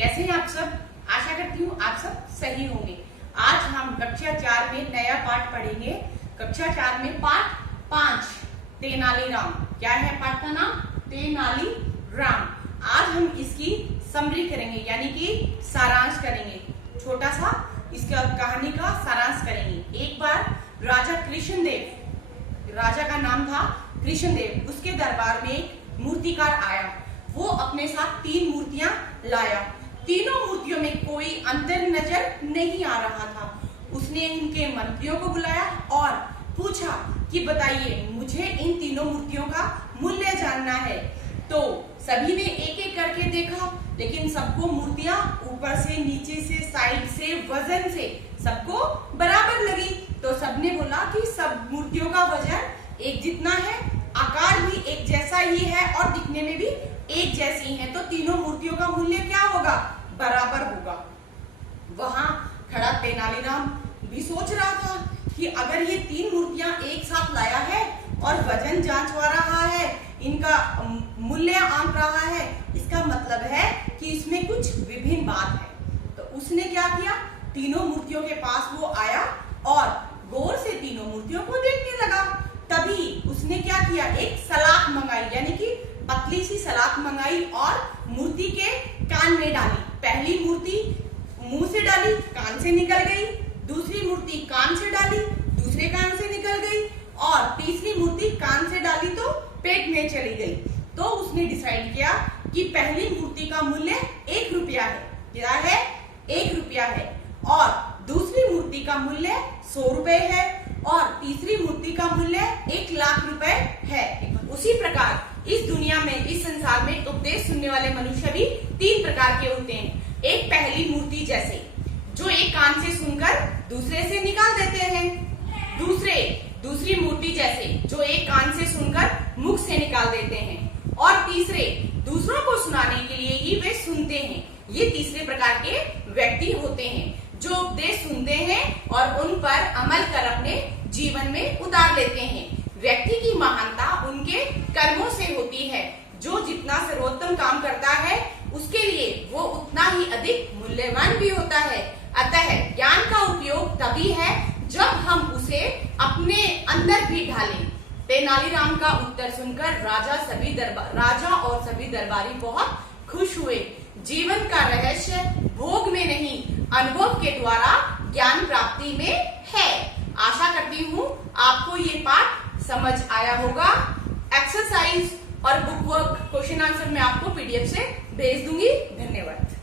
कैसे हैं आप सब? आशा करती हूँ आप सब सही होंगे। आज हम कक्षा 4 में नया पाठ पढ़ेंगे। कक्षा 4 में पाठ 5 तेनालीराम। क्या है पाठ का नाम? तेनालीराम। आज हम इसकी समरी करेंगे, यानी कि सारांश करेंगे। छोटा सा इसका कहानी का सारांश करेंगे। एक बार राजा कृष्णदेव, राजा का नाम था कृष्णदेव, उसके दरबार में एक मूर्तिकार आया। वो अपने साथ 3 मूर्तियां लाया। तीनों मूर्तियों में कोई अंतर नजर नहीं आ रहा था। उसने उनके मंत्रियों को बुलाया और पूछा कि बताइए, मुझे इन तीनों मूर्तियों का मूल्य जानना है। तो सभी ने एक एक करके देखा, लेकिन सबको मूर्तियां ऊपर से, नीचे से, साइड से, वजन से सबको बराबर लगी। तो सबने बोला कि सब मूर्तियों का वजन एक जितना है, आकार भी एक जैसा ही है और दिखने में भी एक जैसी है। तो तीनों मूर्तियों का मूल्य क्या होगा? बराबर होगा। वहां खड़ा तेनालीराम भी सोच रहा था कि अगर ये 3 मूर्तियां एक साथ लाया है और वजन जांचवा रहा है, इनका मूल्य आंक रहा है, इसका मतलब है कि इसमें कुछ विभिन्न बात है। तो उसने क्या किया? तीनों मूर्तियों के पास वो आया और गौर से तीनों मूर्तियों को देखने लगा। तभी उसने क्या किया? एक सलाख मंगाई, यानी कि पतली सी सलाख मंगाई और मूर्ति के कान में डाली। पहली मूर्ति मुंह से डाली, कान से निकल गई। दूसरी मूर्ति कान से डाली, दूसरे कान से निकल गई। और तीसरी मूर्ति कान से डाली तो पेट में चली गई। तो उसने डिसाइड किया कि पहली मूर्ति का मूल्य 1 रुपया है। क्या है? 1 रुपया है। और दूसरी मूर्ति का मूल्य 100 रुपए है और तीसरी मूर्ति का मूल्य 1 लाख रुपए है। उसी प्रकार इस दुनिया में, इस संसार में उपदेश सुनने वाले मनुष्य भी 3 प्रकार के होते हैं। एक पहली मूर्ति जैसे, जो एक कान से सुनकर दूसरे से निकाल देते हैं। दूसरी मूर्ति जैसे, जो एक कान से सुनकर मुख से निकाल देते हैं। और तीसरे, दूसरों को सुनाने के लिए ही वे सुनते हैं। ये तीसरे प्रकार के व्यक्ति होते हैं जो उपदेश सुनते हैं और उन पर अमल कर अपने जीवन में उतार लेते हैं। व्यक्ति की महानता उनके कर्मों से होती है। जो जितना सर्वोत्तम काम करता है, उसके लिए वो उतना ही अधिक मूल्यवान भी होता है। अतः ज्ञान का उपयोग तभी है जब हम उसे अपने अंदर भी ढालें। तेनालीराम का उत्तर सुनकर राजा और सभी दरबारी बहुत खुश हुए। जीवन का रहस्य भोग में नहीं, अनुभव के द्वारा ज्ञान प्राप्ति में है। आशा करती हूँ आपको ये पाठ समझ आया होगा। एक्सरसाइज और बुक वर्क, क्वेश्चन आंसर मैं आपको PDF से भेज दूंगी। धन्यवाद।